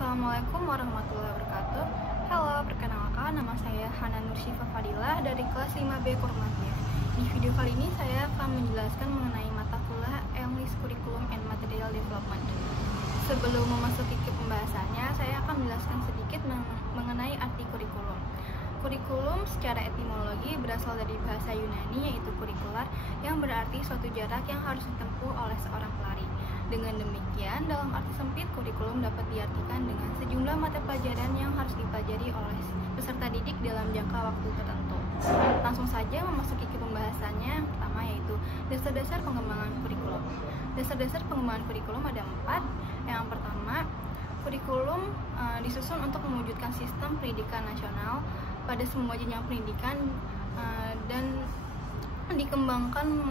Assalamualaikum warahmatullahi wabarakatuh. Halo, perkenalkan nama saya Hana Nursyifa Fadilah dari kelas 5B Kurmatif. Di video kali ini saya akan menjelaskan mengenai mata kuliah English Curriculum and Material Development. Sebelum memasuki ke pembahasannya, saya akan menjelaskan sedikit mengenai arti kurikulum. Kurikulum secara etimologi berasal dari bahasa Yunani yaitu kurikular, yang berarti suatu jarak yang harus ditempuh oleh seorang pelari. Dengan demikian, dalam arti sempit, kurikulum dapat diartikan dengan sejumlah mata pelajaran yang harus dipelajari oleh peserta didik dalam jangka waktu tertentu. Langsung saja memasuki ke pembahasannya. Yang pertama yaitu dasar-dasar pengembangan kurikulum. Dasar-dasar pengembangan kurikulum ada 4. Yang pertama, kurikulum disusun untuk mewujudkan sistem pendidikan nasional pada semua jenjang pendidikan dan dikembangkan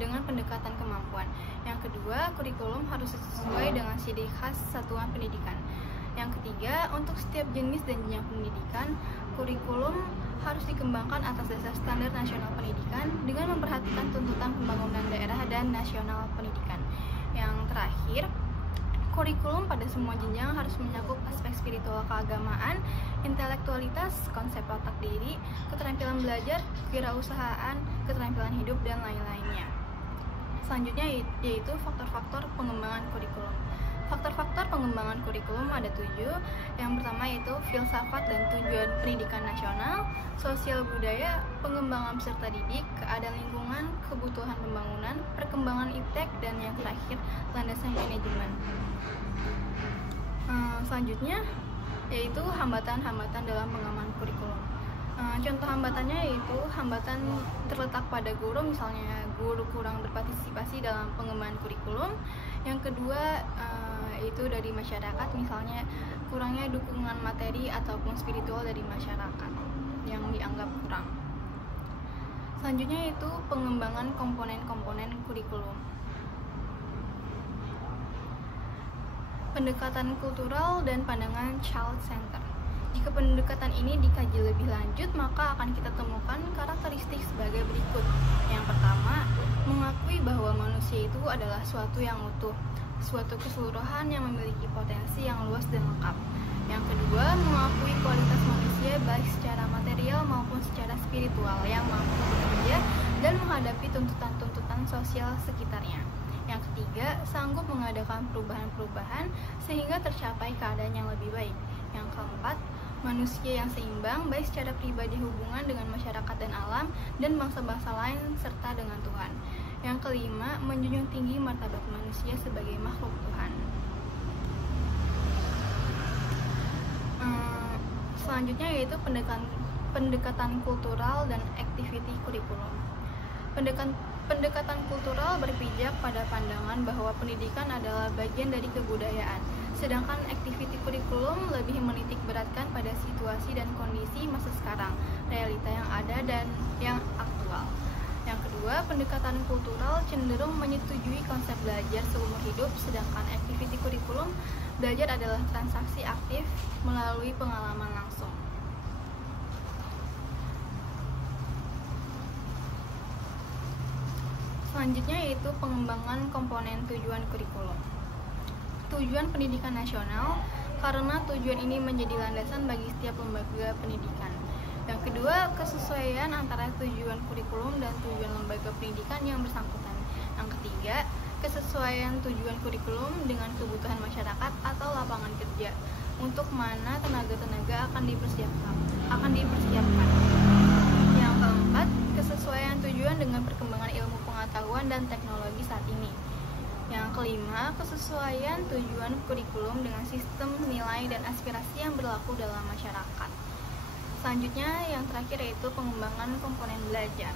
dengan pendekatan kemampuan. Yang kedua, kurikulum harus sesuai dengan ciri khas satuan pendidikan. Yang ketiga, untuk setiap jenis dan jenjang pendidikan, kurikulum harus dikembangkan atas dasar standar nasional pendidikan dengan memperhatikan tuntutan pembangunan daerah dan nasional pendidikan. Yang terakhir, kurikulum pada semua jenjang harus mencakup aspek spiritual keagamaan, intelektualitas, konsep otak diri, keterampilan belajar, kewirausahaan, keterampilan hidup, dan lain-lainnya. Selanjutnya yaitu faktor-faktor pengembangan kurikulum. Faktor-faktor pengembangan kurikulum ada 7. Yang pertama yaitu filsafat dan tujuan pendidikan nasional, sosial budaya, pengembangan peserta didik, keadaan lingkungan, kebutuhan pembangunan, perkembangan iptek, dan yang terakhir landasan manajemen. Selanjutnya yaitu hambatan-hambatan dalam pengembangan kurikulum. Contoh hambatannya yaitu hambatan terletak pada guru, misalnya guru kurang berpartisipasi dalam pengembangan kurikulum. Yang kedua yaitu dari masyarakat, misalnya kurangnya dukungan materi ataupun spiritual dari masyarakat yang dianggap kurang. Selanjutnya yaitu pengembangan komponen-komponen kurikulum. Pendekatan kultural dan pandangan child center. Jika pendekatan ini dikaji lebih lanjut, maka akan kita temukan karakteristik sebagai berikut. Yang pertama, mengakui bahwa manusia itu adalah suatu yang utuh, suatu keseluruhan yang memiliki potensi yang luas dan lengkap. Yang kedua, mengakui kualitas manusia baik secara material maupun secara spiritual yang mampu bekerja dan menghadapi tuntutan-tuntutan sosial sekitarnya. Yang ketiga, sanggup mengadakan perubahan-perubahan sehingga tercapai keadaan yang lebih baik. Yang keempat, manusia yang seimbang baik secara pribadi, hubungan dengan masyarakat dan alam, dan bangsa-bangsa lain serta dengan Tuhan. Yang kelima, menjunjung tinggi martabat manusia sebagai makhluk Tuhan. Selanjutnya yaitu pendekatan kultural dan activity kurikulum. Pendekatan kultural berpijak pada pandangan bahwa pendidikan adalah bagian dari kebudayaan, sedangkan activity kurikulum lebih menitik beratkan pada situasi dan kondisi masa sekarang, realita yang ada dan yang aktual. Yang kedua, pendekatan kultural cenderung menyetujui konsep belajar seumur hidup, sedangkan activity kurikulum belajar adalah transaksi aktif melalui pengalaman langsung. Selanjutnya yaitu pengembangan komponen tujuan kurikulum. Tujuan pendidikan nasional, karena tujuan ini menjadi landasan bagi setiap lembaga pendidikan. Yang kedua, kesesuaian antara tujuan kurikulum dan tujuan lembaga pendidikan yang bersangkutan. Yang ketiga, kesesuaian tujuan kurikulum dengan kebutuhan masyarakat atau lapangan kerja, untuk mana tenaga-tenaga akan dipersiapkan. Yang keempat, kesesuaian tujuan dengan perkembangan ilmu pengetahuan dan teknologi saat ini. Yang kelima, kesesuaian tujuan kurikulum dengan sistem nilai dan aspirasi yang berlaku dalam masyarakat. Selanjutnya, yang terakhir yaitu pengembangan komponen belajar.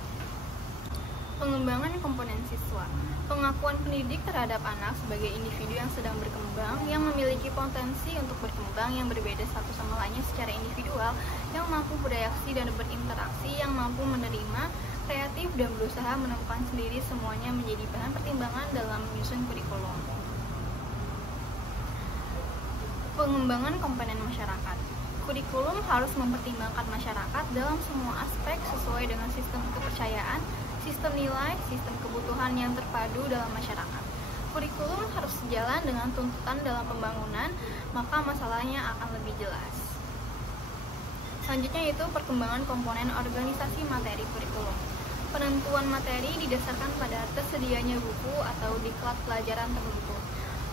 Pengembangan komponen siswa. Pengakuan pendidik terhadap anak sebagai individu yang sedang berkembang, yang memiliki potensi untuk berkembang yang berbeda satu sama lainnya secara individual, yang mampu bereaksi dan berinteraksi, yang mampu menerima, kreatif, dan berusaha menemukan sendiri semuanya menjadi bahan pertimbangan dalam menyusun kurikulum. Pengembangan komponen masyarakat. Kurikulum harus mempertimbangkan masyarakat dalam semua aspek sesuai dengan sistem kepercayaan, sistem nilai, sistem kebutuhan yang terpadu dalam masyarakat. Kurikulum harus sejalan dengan tuntutan dalam pembangunan, maka masalahnya akan lebih jelas. Selanjutnya yaitu perkembangan komponen organisasi materi kurikulum. Penentuan materi didasarkan pada tersedianya buku atau diklat pelajaran tertentu.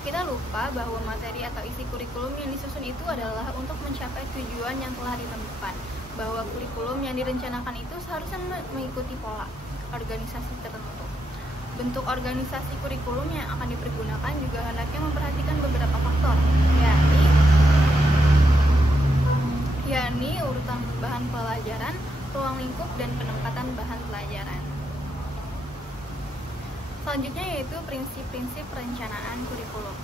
Kita lupa bahwa materi atau isi kurikulum yang disusun itu adalah untuk mencapai tujuan yang telah ditentukan, bahwa kurikulum yang direncanakan itu seharusnya mengikuti pola organisasi tertentu. Bentuk organisasi kurikulum yang akan dipergunakan juga hendaknya memperhatikan beberapa faktor, yakni urutan bahan pelajaran, ruang lingkup, dan penempatan bahan pelajaran. Selanjutnya yaitu prinsip-prinsip perencanaan kurikulum.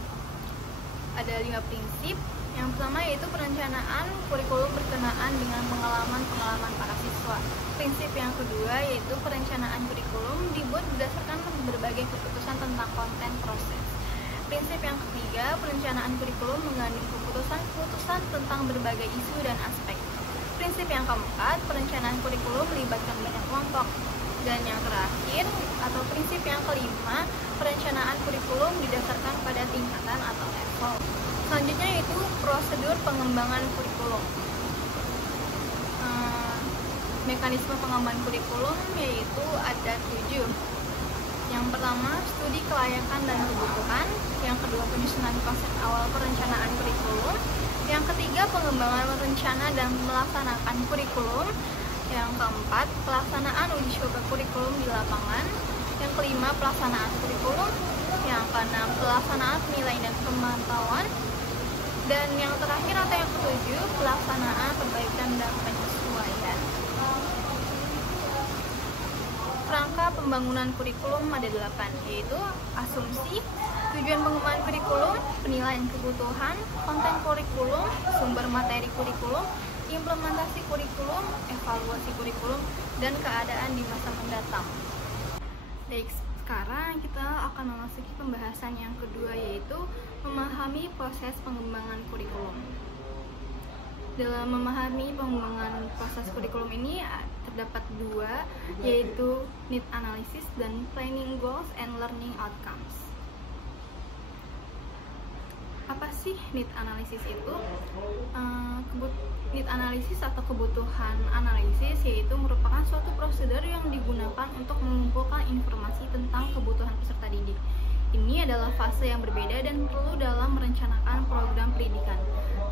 Ada 5 prinsip. Yang pertama yaitu perencanaan kurikulum berkenaan dengan pengalaman-pengalaman para siswa. Prinsip yang kedua yaitu perencanaan kurikulum dibuat berdasarkan berbagai keputusan tentang konten proses. Prinsip yang ketiga, perencanaan kurikulum mengandung keputusan-keputusan tentang berbagai isu dan aspek. Prinsip yang keempat, perencanaan kurikulum melibatkan banyak kelompok. Dan yang terakhir, atau prinsip yang kelima, perencanaan kurikulum didasarkan pada tingkatan atau level. Selanjutnya yaitu prosedur pengembangan kurikulum. Mekanisme pengembangan kurikulum yaitu ada 7. Yang pertama, studi kelayakan dan kebutuhan. Yang kedua, penyusunan konsep awal perencanaan kurikulum. Yang ketiga, pengembangan rencana dan melaksanakan kurikulum. Yang keempat, pelaksanaan uji coba kurikulum di lapangan. Yang kelima, pelaksanaan kurikulum. Yang keenam, pelaksanaan penilaian dan pemantauan. Dan yang terakhir atau yang ketujuh, pelaksanaan perbaikan dan penyesuaian. Kerangka pembangunan kurikulum ada 8, yaitu asumsi, tujuan pengembangan kurikulum, penilaian kebutuhan, konten kurikulum, sumber materi kurikulum, implementasi kurikulum, evaluasi kurikulum, dan keadaan di masa mendatang. Baik, sekarang kita akan memasuki pembahasan yang kedua, yaitu memahami proses pengembangan kurikulum. Dalam memahami pengembangan proses kurikulum ini terdapat 2, yaitu need analysis dan planning goals and learning outcomes. Apa sih need analysis itu? Need analysis atau kebutuhan analisis yaitu merupakan suatu prosedur yang digunakan untuk mengumpulkan informasi tentang kebutuhan peserta didik. Ini adalah fase yang berbeda dan perlu dalam merencanakan program pendidikan.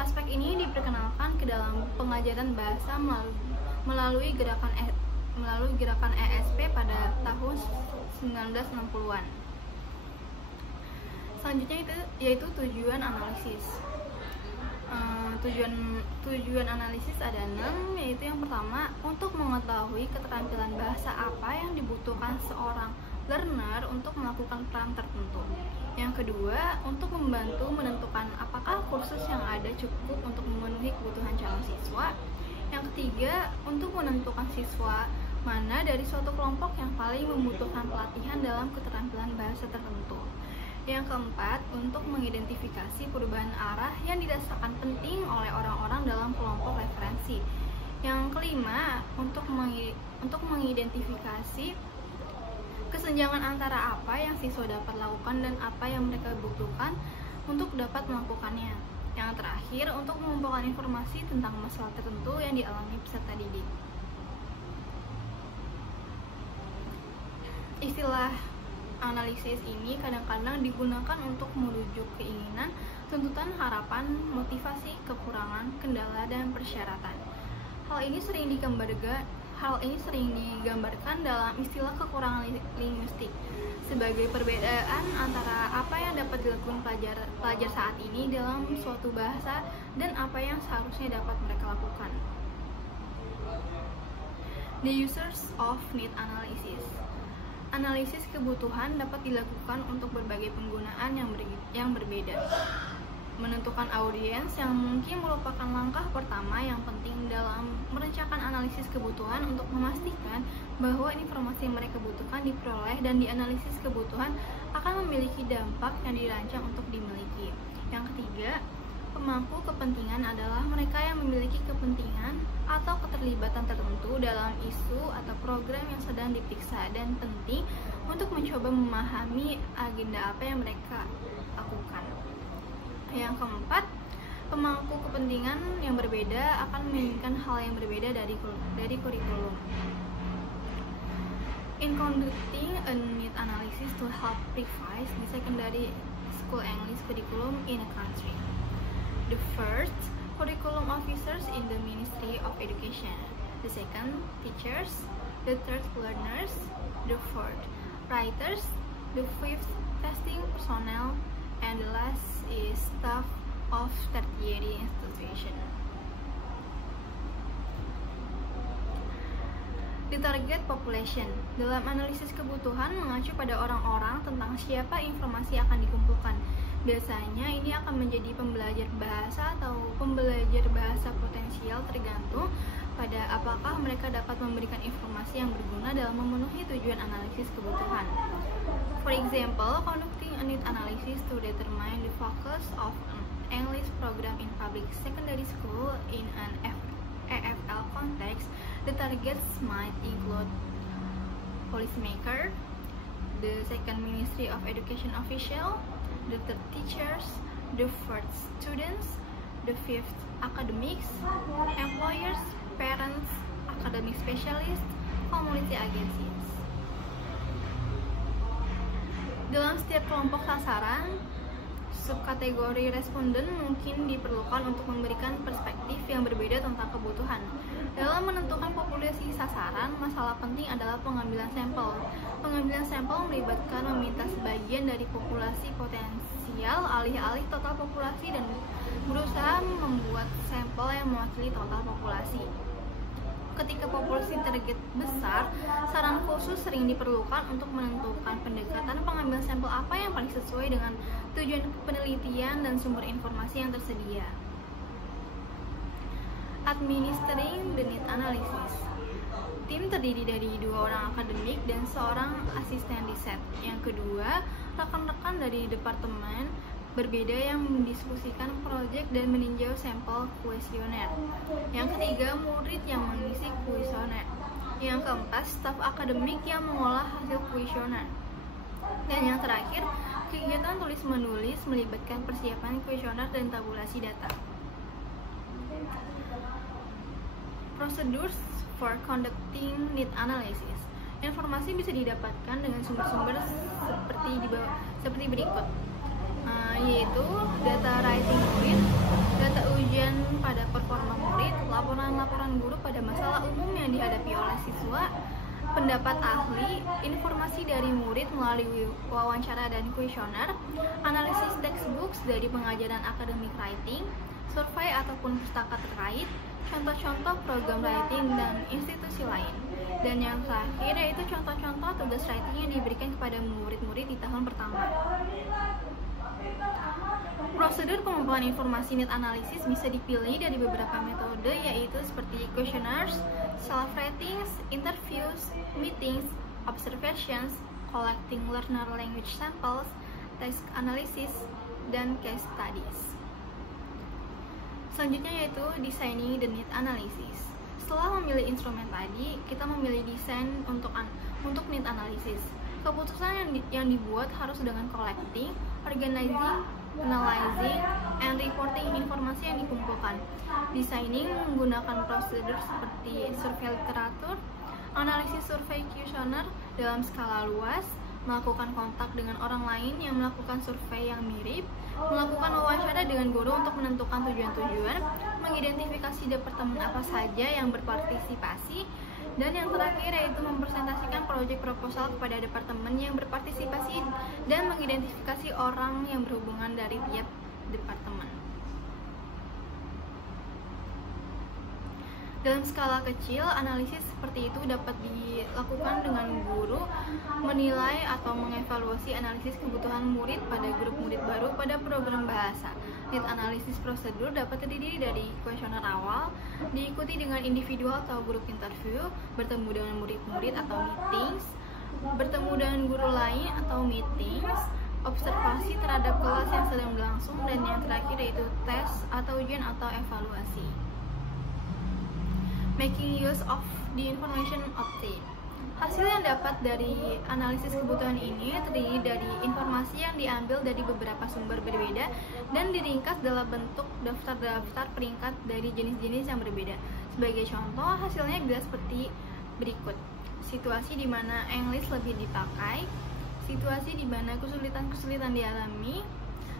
Aspek ini diperkenalkan ke dalam pengajaran bahasa melalui gerakan ESP pada tahun 1960-an. Selanjutnya yaitu tujuan analisis. Tujuan analisis ada 6, yaitu yang pertama, untuk mengetahui keterampilan bahasa apa yang dibutuhkan seorang learner untuk melakukan peran tertentu. Yang kedua, untuk membantu menentukan apakah kursus yang ada cukup untuk memenuhi kebutuhan calon siswa. Yang ketiga, untuk menentukan siswa mana dari suatu kelompok yang paling membutuhkan pelatihan dalam keterampilan bahasa tertentu. Yang keempat, untuk mengidentifikasi perubahan arah yang dirasakan penting oleh orang-orang dalam kelompok referensi. Yang kelima, untuk mengidentifikasi kesenjangan antara apa yang siswa dapat lakukan dan apa yang mereka butuhkan untuk dapat melakukannya. Yang terakhir, untuk mengumpulkan informasi tentang masalah tertentu yang dialami peserta didik. Istilah analisis ini kadang-kadang digunakan untuk merujuk keinginan, tuntutan, harapan, motivasi, kekurangan, kendala, dan persyaratan. Hal ini sering digambarkan dalam istilah kekurangan linguistik sebagai perbedaan antara apa yang dapat dilakukan pelajar saat ini dalam suatu bahasa dan apa yang seharusnya dapat mereka lakukan. The users of need analysis. Analisis kebutuhan dapat dilakukan untuk berbagai penggunaan yang berbeda. Menentukan audiens yang mungkin merupakan langkah pertama yang penting dalam merencanakan analisis kebutuhan untuk memastikan bahwa informasi yang mereka butuhkan diperoleh dan dianalisis kebutuhan akan memiliki dampak yang dirancang untuk dimiliki. Yang ketiga, pemangku kepentingan adalah mereka yang memiliki kepentingan atau keterlibatan tertentu dalam isu atau program yang sedang diperiksa dan penting untuk mencoba memahami agenda apa yang mereka lakukan. Pemangku kepentingan yang berbeda akan menginginkan hal yang berbeda dari kurikulum. In conducting a need analysis to help revise the secondary school English curriculum in a country. The first, curriculum officers in the Ministry of Education. The second, teachers. The third, learners. The fourth, writers. The fifth, testing personnel. And the last is staff of tertiary institution. The target population. Dalam analisis kebutuhan mengacu pada orang-orang tentang siapa informasi akan dikumpulkan. Biasanya ini akan menjadi pembelajar bahasa atau pembelajar bahasa potensial tergantung pada apakah mereka dapat memberikan informasi yang berguna dalam memenuhi tujuan analisis kebutuhan. For example, conducting a need analysis to determine the focus of an English program in public secondary school in an EFL context, the targets might include policymaker, the second Ministry of Education official, the third teachers, the fourth students, the fifth academics, employers, parents, academic specialists, community agencies. Dalam setiap kelompok sasaran, subkategori responden mungkin diperlukan untuk memberikan perspektif yang berbeda tentang kebutuhan. Dalam menentukan populasi sasaran, masalah penting adalah pengambilan sampel. Pengambilan sampel melibatkan meminta sebagian dari populasi potensial alih-alih total populasi dan berusaha membuat sampel yang mewakili total populasi. Ketika populasi target besar, saran khusus sering diperlukan untuk menentukan pendekatan pengambilan sampel apa yang paling sesuai dengan tujuan penelitian dan sumber informasi yang tersedia. Administering the need analysis. Tim terdiri dari 2 orang akademik dan seorang asisten riset. Yang kedua, rekan-rekan dari departemen berbeda yang mendiskusikan proyek dan meninjau sampel kuesioner. Yang ketiga, murid yang mengisi kuesioner. Yang keempat, staf akademik yang mengolah hasil kuesioner. Dan yang terakhir, kegiatan tulis-menulis melibatkan persiapan kuesioner dan tabulasi data. Procedures for conducting need analysis. Informasi bisa didapatkan dengan sumber-sumber seperti berikut. Yaitu data writing murid, data ujian pada performa murid, laporan-laporan guru pada masalah umum yang dihadapi oleh siswa, pendapat ahli, informasi dari murid melalui wawancara dan kuesioner, analisis textbooks dari pengajaran academic writing, survei ataupun pustaka terkait, contoh-contoh program writing dan institusi lain. Dan yang terakhir yaitu contoh-contoh tugas writing yang diberikan kepada murid-murid di tahun pertama. Prosedur pengumpulan informasi need analysis bisa dipilih dari beberapa metode, yaitu seperti questionnaires, self-ratings, interviews, meetings, observations, collecting learner language samples, text analysis, dan case studies. Selanjutnya yaitu designing the need analysis. Setelah memilih instrumen tadi, kita memilih desain untuk need analysis. Keputusan yang dibuat harus dengan collecting, organizing, analyzing, and reporting informasi yang dikumpulkan. Designing menggunakan prosedur seperti survei literatur, analisis survei kuesioner dalam skala luas, melakukan kontak dengan orang lain yang melakukan survei yang mirip, melakukan wawancara dengan guru untuk menentukan tujuan-tujuan, mengidentifikasi departemen apa saja yang berpartisipasi, dan yang terakhir yaitu mempresentasikan proyek proposal kepada departemen yang berpartisipasi dan mengidentifikasi orang yang berhubungan dari tiap departemen. Dalam skala kecil, analisis seperti itu dapat dilakukan dengan guru menilai atau mengevaluasi analisis kebutuhan murid pada grup murid baru pada program bahasa. Need analysis prosedur dapat terdiri dari kuesioner awal, diikuti dengan individual atau grup interview, bertemu dengan murid-murid atau meetings, bertemu dengan guru lain atau meetings, observasi terhadap kelas yang sedang berlangsung, dan yang terakhir yaitu tes atau ujian atau evaluasi. Making use of the information obtained. Hasil yang dapat dari analisis kebutuhan ini terdiri dari informasi yang diambil dari beberapa sumber berbeda dan diringkas dalam bentuk daftar-daftar peringkat dari jenis-jenis yang berbeda. Sebagai contoh, hasilnya bila seperti berikut. Situasi di mana English lebih dipakai, situasi di mana kesulitan-kesulitan dialami,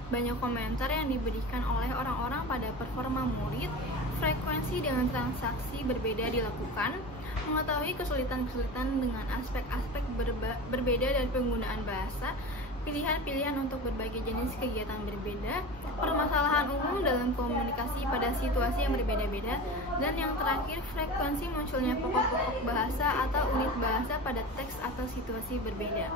banyak komentar yang diberikan oleh orang-orang pada performa murid, frekuensi dengan transaksi berbeda dilakukan, mengetahui kesulitan-kesulitan dengan aspek-aspek berbeda dari penggunaan bahasa, pilihan-pilihan untuk berbagai jenis kegiatan berbeda, permasalahan umum dalam komunikasi pada situasi yang berbeda-beda, dan yang terakhir frekuensi munculnya pokok-pokok bahasa atau unit bahasa pada teks atau situasi berbeda.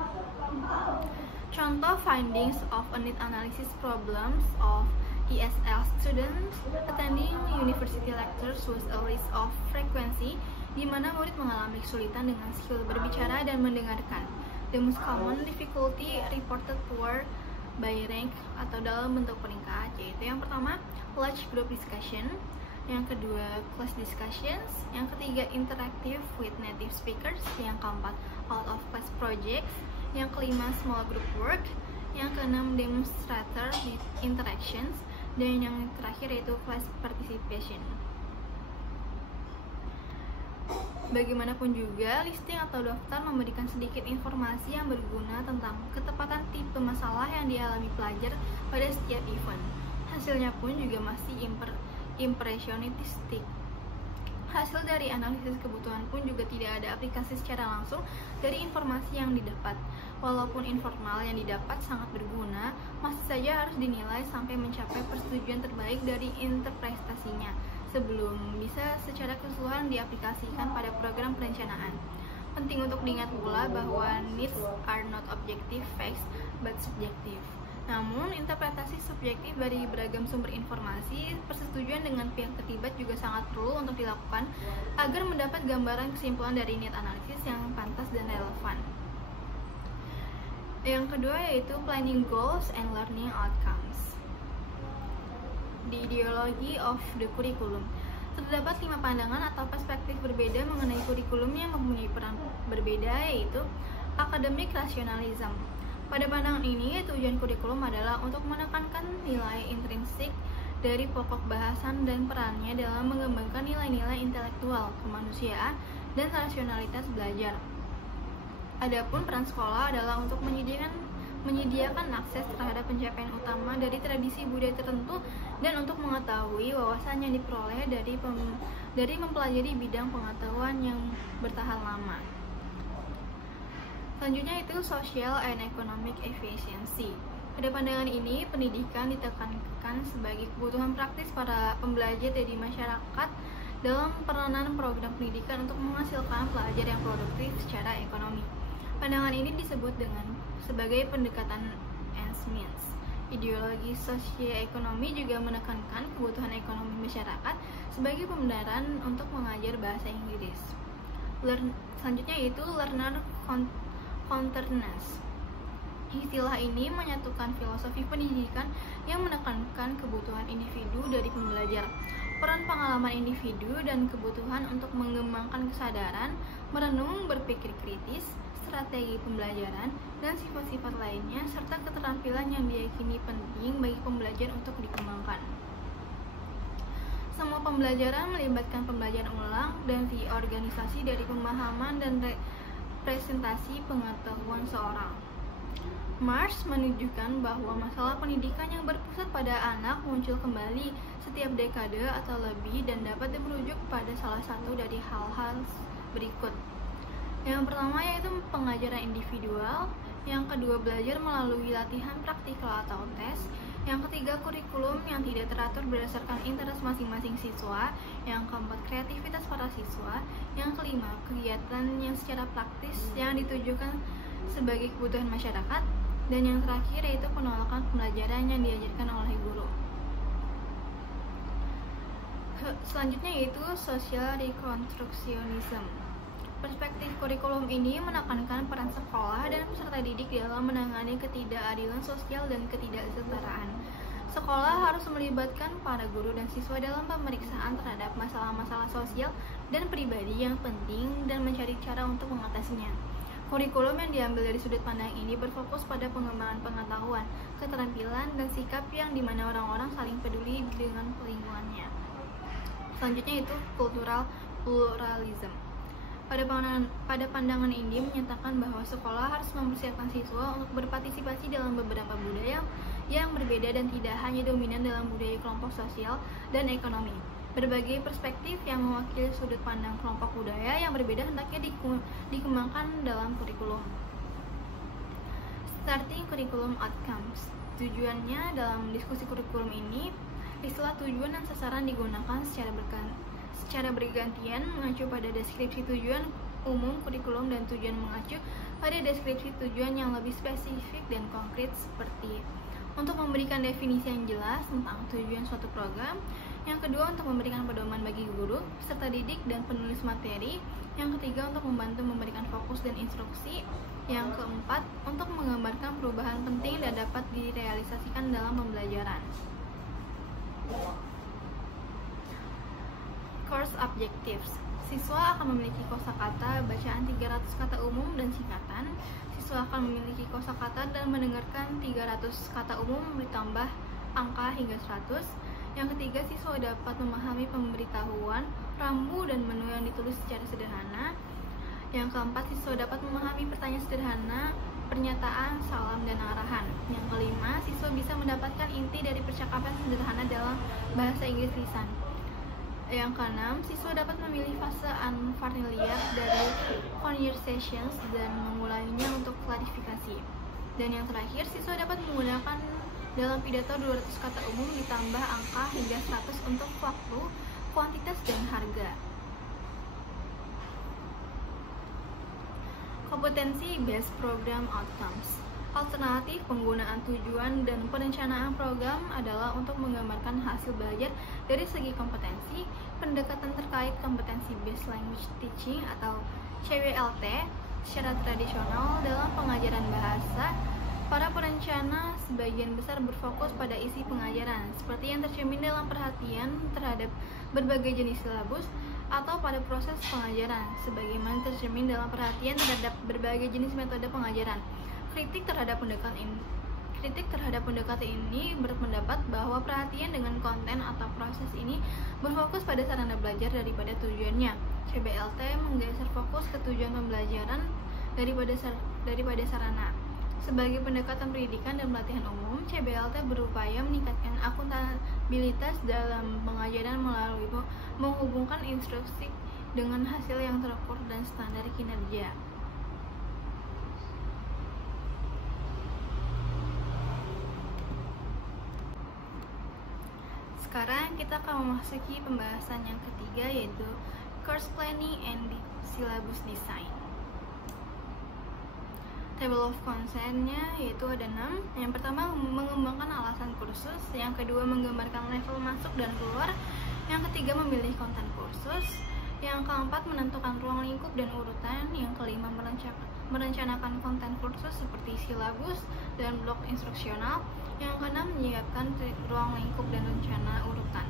Contoh findings of unit analysis problems of ESL students attending university lectures was a list of frequency, di mana murid mengalami kesulitan dengan skill berbicara dan mendengarkan. The most common difficulty reported were by rank atau dalam bentuk peringkat, yaitu yang pertama large group discussion, yang kedua class discussions, yang ketiga interactive with native speakers, yang keempat out of class projects, yang kelima small group work, yang keenam demonstrator interactions, dan yang terakhir yaitu class participation. Bagaimanapun juga, listing atau daftar memberikan sedikit informasi yang berguna tentang ketepatan tipe masalah yang dialami pelajar pada setiap event. Hasilnya pun juga masih impresionistik. Hasil dari analisis kebutuhan pun juga tidak ada aplikasi secara langsung dari informasi yang didapat. Walaupun informal yang didapat sangat berguna, masih saja harus dinilai sampai mencapai persetujuan terbaik dari interpretasinya sebelum bisa secara keseluruhan diaplikasikan pada program perencanaan. Penting untuk diingat pula bahwa needs are not objective facts but subjective. Namun, interpretasi subjektif dari beragam sumber informasi, persetujuan dengan pihak terlibat juga sangat perlu untuk dilakukan agar mendapat gambaran kesimpulan dari need analysis yang pantas dan relevan. Yang kedua yaitu planning goals and learning outcomes. Di ideology of the curriculum, terdapat 5 pandangan atau perspektif berbeda mengenai kurikulum yang mempunyai peran berbeda, yaitu academic rationalism. Pada pandangan ini, tujuan kurikulum adalah untuk menekankan nilai intrinsik dari pokok bahasan dan perannya dalam mengembangkan nilai-nilai intelektual, kemanusiaan, dan rasionalitas belajar. Adapun peran sekolah adalah untuk menyediakan akses terhadap pencapaian utama dari tradisi budaya tertentu dan untuk mengetahui wawasan yang diperoleh dari mempelajari bidang pengetahuan yang bertahan lama. Selanjutnya itu social and economic efficiency. Pada pandangan ini, pendidikan ditekankan sebagai kebutuhan praktis para pembelajar dari masyarakat dalam peranan program pendidikan untuk menghasilkan pelajar yang produktif secara ekonomi. Pandangan ini disebut sebagai pendekatan ends means. Ideologi sosioekonomi juga menekankan kebutuhan ekonomi masyarakat sebagai pembenaran untuk mengajar bahasa Inggris. Selanjutnya yaitu learner countenance. Istilah ini menyatukan filosofi pendidikan yang menekankan kebutuhan individu dari pembelajar, peran pengalaman individu dan kebutuhan untuk mengembangkan kesadaran, merenung, berpikir kritis, strategi pembelajaran, dan sifat-sifat lainnya, serta keterampilan yang diyakini penting bagi pembelajar untuk dikembangkan. Semua pembelajaran melibatkan pembelajaran ulang dan reorganisasi dari pemahaman dan representasi pengetahuan seorang. Marsh menunjukkan bahwa masalah pendidikan yang berpusat pada anak muncul kembali setiap dekade atau lebih dan dapat merujuk pada salah satu dari hal-hal berikut. Yang pertama yaitu pengajaran individual, yang kedua belajar melalui latihan praktikal atau tes, yang ketiga kurikulum yang tidak teratur berdasarkan interest masing-masing siswa, yang keempat kreativitas para siswa, yang kelima kegiatan yang secara praktis yang ditujukan sebagai kebutuhan masyarakat, dan yang terakhir yaitu penolakan pembelajaran yang diajarkan oleh guru. Selanjutnya yaitu social reconstructionism. Perspektif kurikulum ini menekankan peran sekolah dan peserta didik dalam menangani ketidakadilan sosial dan ketidaksetaraan. Sekolah harus melibatkan para guru dan siswa dalam pemeriksaan terhadap masalah-masalah sosial dan pribadi yang penting dan mencari cara untuk mengatasinya. Kurikulum yang diambil dari sudut pandang ini berfokus pada pengembangan pengetahuan, keterampilan, dan sikap yang dimana orang-orang saling peduli dengan lingkungannya. Selanjutnya itu cultural pluralism. Pada pandangan ini menyatakan bahwa sekolah harus mempersiapkan siswa untuk berpartisipasi dalam beberapa budaya yang berbeda dan tidak hanya dominan dalam budaya kelompok sosial dan ekonomi. Berbagai perspektif yang mewakili sudut pandang kelompok budaya yang berbeda hendaknya dikembangkan dalam kurikulum. Starting curriculum outcomes. Tujuannya dalam diskusi kurikulum ini, istilah tujuan dan sasaran digunakan secara bergantian mengacu pada deskripsi tujuan umum kurikulum dan tujuan mengacu pada deskripsi tujuan yang lebih spesifik dan konkret seperti untuk memberikan definisi yang jelas tentang tujuan suatu program, yang kedua untuk memberikan pedoman bagi guru, peserta didik, dan penulis materi, yang ketiga untuk membantu memberikan fokus dan instruksi, yang keempat untuk menggambarkan perubahan penting dan dapat direalisasikan dalam pembelajaran. Course objectives. Siswa akan memiliki kosakata bacaan 300 kata umum dan singkatan. Siswa akan memiliki kosakata dan mendengarkan 300 kata umum ditambah angka hingga 100. Yang ketiga, siswa dapat memahami pemberitahuan, rambu, dan menu yang ditulis secara sederhana. Yang keempat, siswa dapat memahami pertanyaan sederhana, pernyataan, salam, dan arahan. Yang kelima, siswa bisa mendapatkan inti dari percakapan sederhana dalam bahasa Inggris lisan. Yang keenam, siswa dapat memilih fase unfamiliar dari conversations dan mengulanginya untuk klarifikasi. Dan yang terakhir, siswa dapat menggunakan dalam pidato 200 kata umum ditambah angka hingga 100 untuk waktu, kuantitas, dan harga. Kompetensi based program outcomes. Alternatif penggunaan tujuan dan perencanaan program adalah untuk menggambarkan hasil belajar dari segi kompetensi, pendekatan terkait kompetensi based language teaching atau CWLT secara tradisional dalam pengajaran bahasa. Para perencana sebagian besar berfokus pada isi pengajaran, seperti yang tercermin dalam perhatian terhadap berbagai jenis silabus, atau pada proses pengajaran, sebagaimana tercermin dalam perhatian terhadap berbagai jenis metode pengajaran. Kritik terhadap pendekatan ini berpendapat bahwa perhatian dengan konten atau proses ini berfokus pada sarana belajar daripada tujuannya. CBLT menggeser fokus ke tujuan pembelajaran daripada sarana. Sebagai pendekatan pendidikan dan pelatihan umum, CBLT berupaya meningkatkan akuntabilitas dalam pengajaran melalui menghubungkan instruksi dengan hasil yang terukur dan standar kinerja. Sekarang kita akan memasuki pembahasan yang ketiga, yaitu course planning and syllabus design. Table of consent-nya yaitu ada 6. Yang pertama, mengembangkan alasan kursus. Yang kedua, menggambarkan level masuk dan keluar. Yang ketiga, memilih konten kursus. Yang keempat, menentukan ruang lingkup dan urutan. Yang kelima, merencanakan konten kursus seperti silabus dan blok instruksional. Yang keenam, menyiapkan ruang lingkup dan rencana urutan.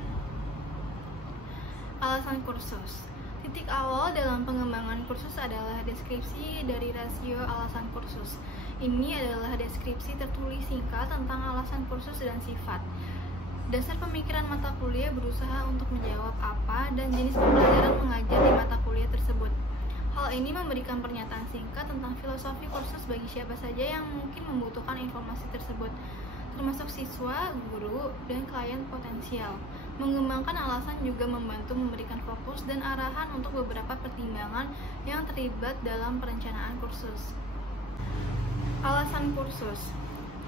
Alasan kursus. Titik awal dalam pengembangan kursus adalah deskripsi dari rasio alasan kursus. Ini adalah deskripsi tertulis singkat tentang alasan kursus dan sifat. Dasar pemikiran mata kuliah berusaha untuk menjawab apa dan jenis pembelajaran mengajar di mata kuliah tersebut. Hal ini memberikan pernyataan singkat tentang filosofi kursus bagi siapa saja yang mungkin membutuhkan informasi tersebut, termasuk siswa, guru, dan klien potensial. Mengembangkan alasan juga membantu memberikan fokus dan arahan untuk beberapa pertimbangan yang terlibat dalam perencanaan kursus. Alasan kursus.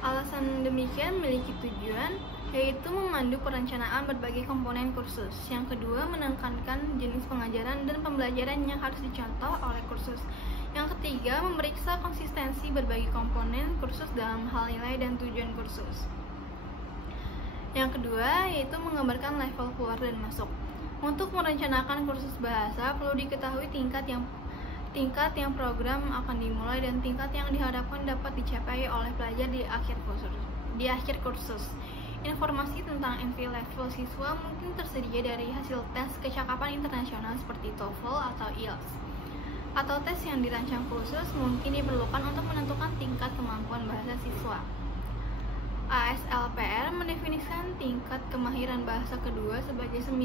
Alasan demikian memiliki tujuan, yaitu memandu perencanaan berbagai komponen kursus. Yang kedua, menekankan jenis pengajaran dan pembelajaran yang harus dicontoh oleh kursus. Yang ketiga, memeriksa konsistensi berbagai komponen kursus dalam hal nilai dan tujuan kursus. Yang kedua, yaitu menggambarkan level keluar dan masuk. Untuk merencanakan kursus bahasa, perlu diketahui tingkat yang program akan dimulai dan tingkat yang diharapkan dapat dicapai oleh pelajar di akhir kursus. Informasi tentang entry level siswa mungkin tersedia dari hasil tes kecakapan internasional seperti TOEFL atau IELTS. Atau tes yang dirancang khusus mungkin diperlukan untuk menentukan tingkat kemampuan bahasa siswa. ASLPR mendefinisikan tingkat kemahiran bahasa kedua sebagai 9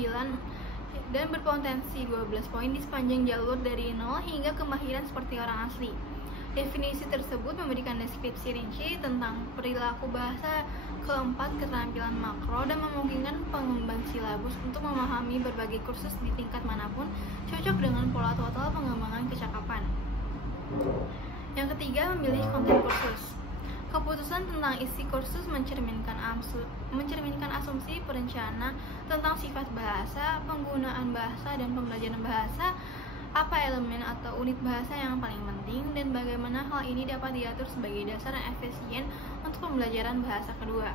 dan berpotensi 12 poin di sepanjang jalur dari 0 hingga kemahiran seperti orang asli. Definisi tersebut memberikan deskripsi rinci tentang perilaku bahasa, keempat keterampilan makro, dan memungkinkan pengembang silabus untuk memahami berbagai kursus di tingkat manapun cocok dengan pola total pengembangan kecakapan. Yang ketiga, memilih konten kursus. Keputusan tentang isi kursus mencerminkan asumsi perencana tentang sifat bahasa, penggunaan bahasa, dan pembelajaran bahasa, apa elemen atau unit bahasa yang paling penting, dan bagaimana hal ini dapat diatur sebagai dasar yang efisien untuk pembelajaran bahasa kedua.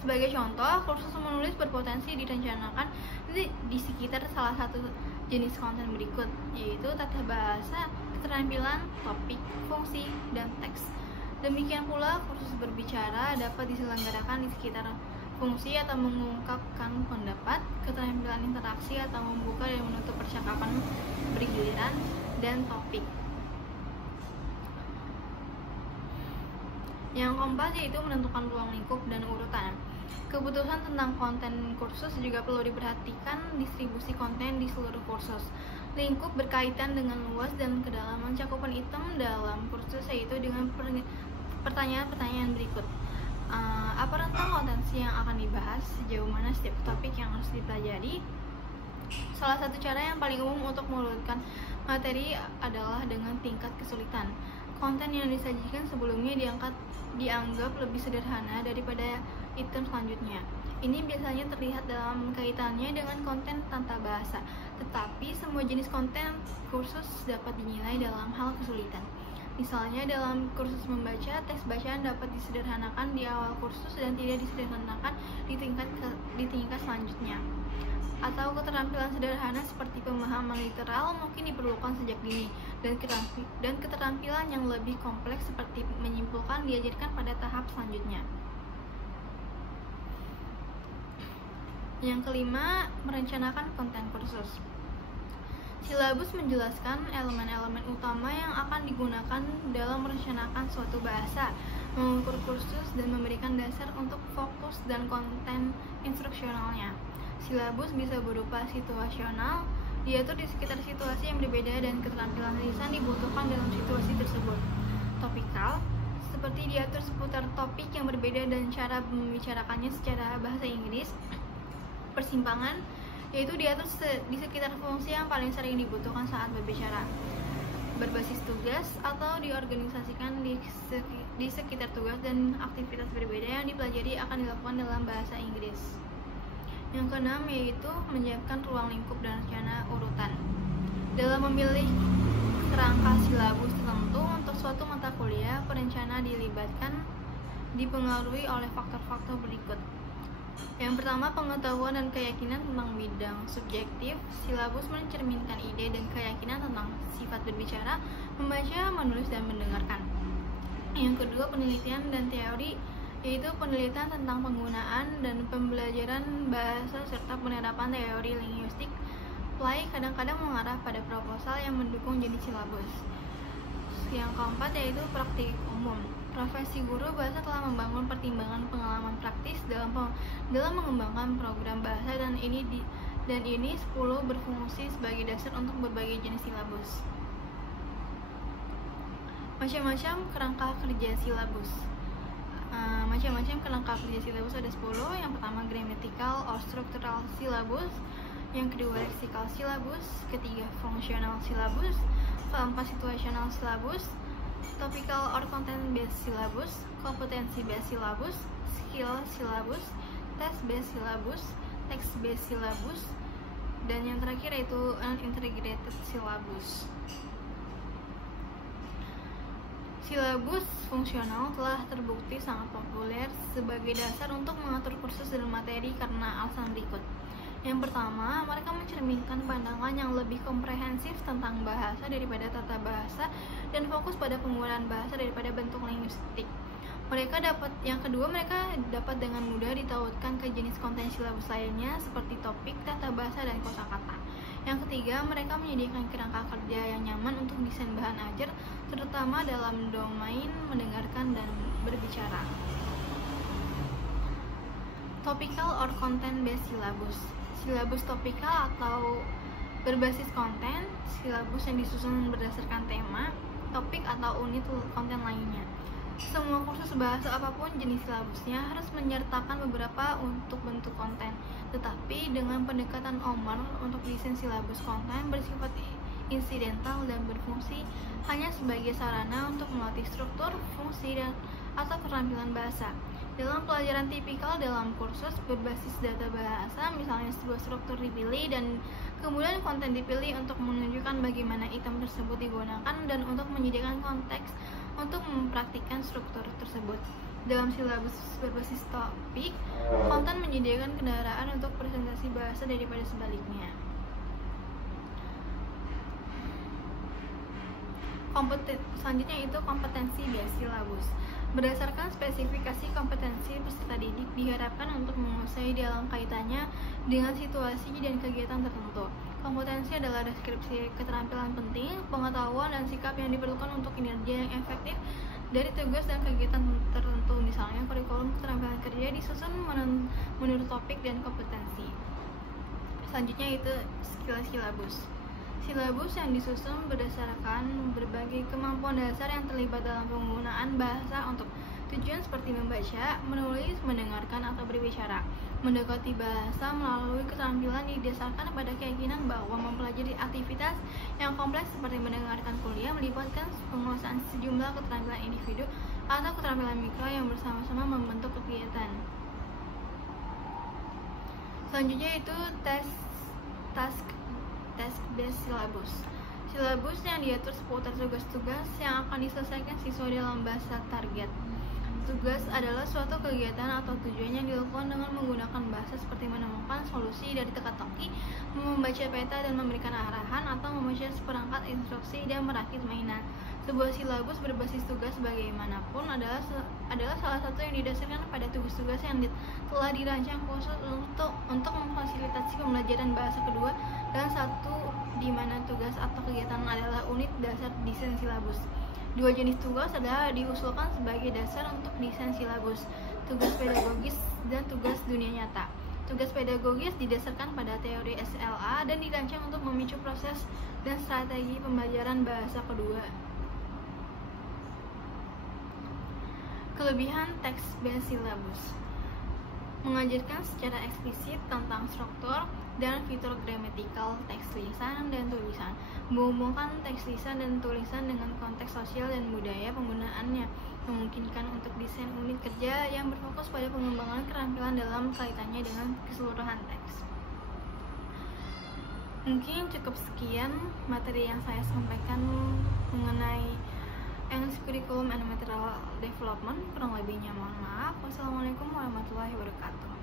Sebagai contoh, kursus menulis berpotensi direncanakan di sekitar salah satu jenis konten berikut, yaitu tata bahasa, keterampilan, topik, fungsi, dan teks. Demikian pula, kursus berbicara dapat diselenggarakan di sekitar fungsi atau mengungkapkan pendapat, keterampilan interaksi atau membuka dan menutup percakapan bergiliran, dan topik. Yang keempat yaitu menentukan ruang lingkup dan urutan. Keputusan tentang konten kursus juga perlu diperhatikan distribusi konten di seluruh kursus. Lingkup berkaitan dengan luas dan kedalaman cakupan item dalam kursus, yaitu dengan pertanyaan-pertanyaan berikut. Apa rentang potensi yang akan dibahas, sejauh mana setiap topik yang harus dipelajari. Salah satu cara yang paling umum untuk mengurutkan materi adalah dengan tingkat kesulitan. Konten yang disajikan sebelumnya dianggap lebih sederhana daripada item selanjutnya. Ini biasanya terlihat dalam kaitannya dengan konten tata bahasa, tetapi semua jenis konten kursus dapat dinilai dalam hal kesulitan. Misalnya dalam kursus membaca, teks bacaan dapat disederhanakan di awal kursus dan tidak disederhanakan di tingkat selanjutnya. Atau keterampilan sederhana seperti pemahaman literal mungkin diperlukan sejak dini, dan keterampilan yang lebih kompleks seperti menyimpulkan diajarkan pada tahap selanjutnya. Yang kelima, merencanakan konten kursus. Silabus menjelaskan elemen-elemen utama yang akan digunakan dalam merencanakan suatu bahasa, mengukur kursus, dan memberikan dasar untuk fokus dan konten instruksionalnya. Silabus bisa berupa situasional, diatur di sekitar situasi yang berbeda dan keterampilan lisan dibutuhkan dalam situasi tersebut. Topikal, seperti diatur seputar topik yang berbeda dan cara membicarakannya secara bahasa Inggris. Persimpangan, yaitu diatur di sekitar fungsi yang paling sering dibutuhkan saat berbicara. Berbasis tugas atau diorganisasikan di sekitar tugas dan aktivitas berbeda yang dipelajari akan dilakukan dalam bahasa Inggris. Yang keenam yaitu menyiapkan ruang lingkup dan rencana urutan. Dalam memilih kerangka silabus tertentu untuk suatu mata kuliah, perencana dipengaruhi oleh faktor-faktor berikut. Yang pertama, pengetahuan dan keyakinan tentang bidang subjektif. Silabus mencerminkan ide dan keyakinan tentang sifat berbicara, membaca, menulis, dan mendengarkan. Yang kedua, penelitian dan teori, yaitu penelitian tentang penggunaan dan pembelajaran bahasa serta penerapan teori linguistik. Play kadang-kadang mengarah pada proposal yang mendukung jenis silabus. Yang keempat yaitu praktik umum. Profesi guru bahasa telah membangun pertimbangan pengalaman praktis dalam mengembangkan program bahasa, dan ini 10 berfungsi sebagai dasar untuk berbagai jenis silabus. Macam-macam kerangka kerja silabus. Macam-macam kerangka kerja silabus ada 10. Yang pertama, grammatical or structural silabus. Yang kedua, lexical silabus. Ketiga, functional silabus. Keempat, situational silabus. Topical or content based silabus. Kompetensi based silabus. Skill silabus. Test based silabus. Text based silabus. Dan yang terakhir yaitu integrated silabus. Silabus fungsional telah terbukti sangat populer sebagai dasar untuk mengatur kursus dan materi karena alasan berikut. Yang pertama, mereka mencerminkan pandangan yang lebih komprehensif tentang bahasa daripada tata bahasa dan fokus pada penggunaan bahasa daripada bentuk linguistik. Yang kedua, mereka dapat dengan mudah ditautkan ke jenis konten silabus lainnya seperti topik, tata bahasa, dan kosakata. Yang ketiga, mereka menyediakan kerangka kerja yang nyaman untuk desain bahan ajar, terutama dalam domain mendengarkan dan berbicara. Topical or content-based syllabus. Silabus topikal atau berbasis konten, silabus yang disusun berdasarkan tema, topik atau unit konten lainnya. Semua kursus bahasa apapun jenis silabusnya harus menyertakan beberapa untuk bentuk konten, tetapi dengan pendekatan Omar untuk desain silabus konten bersifat insidental dan berfungsi hanya sebagai sarana untuk melatih struktur, fungsi, atau keterampilan bahasa. Dalam pelajaran tipikal dalam kursus berbasis data bahasa, misalnya sebuah struktur dipilih dan kemudian konten dipilih untuk menunjukkan bagaimana item tersebut digunakan dan untuk menyediakan konteks untuk mempraktikkan struktur tersebut. Dalam silabus berbasis topik, konten menyediakan kendaraan untuk presentasi bahasa daripada sebaliknya. Selanjutnya itu kompetensi based silabus. Berdasarkan spesifikasi kompetensi peserta didik diharapkan untuk menguasai dalam kaitannya dengan situasi dan kegiatan tertentu. Kompetensi adalah deskripsi keterampilan penting, pengetahuan, dan sikap yang diperlukan untuk kinerja yang efektif dari tugas dan kegiatan tertentu. Misalnya, kurikulum keterampilan kerja disusun menurut topik dan kompetensi. Selanjutnya itu skill silabus. Silabus yang disusun berdasarkan berbagai kemampuan dasar yang terlibat dalam penggunaan bahasa untuk tujuan seperti membaca, menulis, mendengarkan, atau berbicara. Mendekati bahasa melalui keterampilan didasarkan pada keyakinan bahwa mempelajari aktivitas yang kompleks seperti mendengarkan kuliah melibatkan penguasaan sejumlah keterampilan individu atau keterampilan mikro yang bersama-sama membentuk kegiatan. Selanjutnya itu task-based syllabus. Silabus yang diatur seputar tugas-tugas yang akan diselesaikan siswa dalam bahasa target. Tugas adalah suatu kegiatan atau tujuan yang dilakukan dengan menggunakan bahasa seperti menemukan solusi dari teka-teki, membaca peta dan memberikan arahan, atau membaca seperangkat instruksi dan merakit mainan. Sebuah silabus berbasis tugas bagaimanapun adalah salah satu yang didasarkan pada tugas-tugas yang telah dirancang khusus untuk memfasilitasi pembelajaran bahasa kedua dan satu di mana tugas atau kegiatan adalah unit dasar desain silabus. Dua jenis tugas adalah diusulkan sebagai dasar untuk desain silabus, tugas pedagogis dan tugas dunia nyata. Tugas pedagogis didasarkan pada teori SLA dan dirancang untuk memicu proses dan strategi pembelajaran bahasa kedua. Kelebihan text-based syllabus: mengajarkan secara eksplisit tentang struktur dan fitur gramatikal teks lisan dan tulisan, menghubungkan teks lisan dan tulisan dengan konteks sosial dan budaya penggunaannya, memungkinkan untuk desain unit kerja yang berfokus pada pengembangan keterampilan dalam kaitannya dengan keseluruhan teks. Mungkin cukup sekian materi yang saya sampaikan mengenai English Curriculum and Material Development. Kurang lebihnya mohon maaf. Wassalamualaikum warahmatullahi wabarakatuh.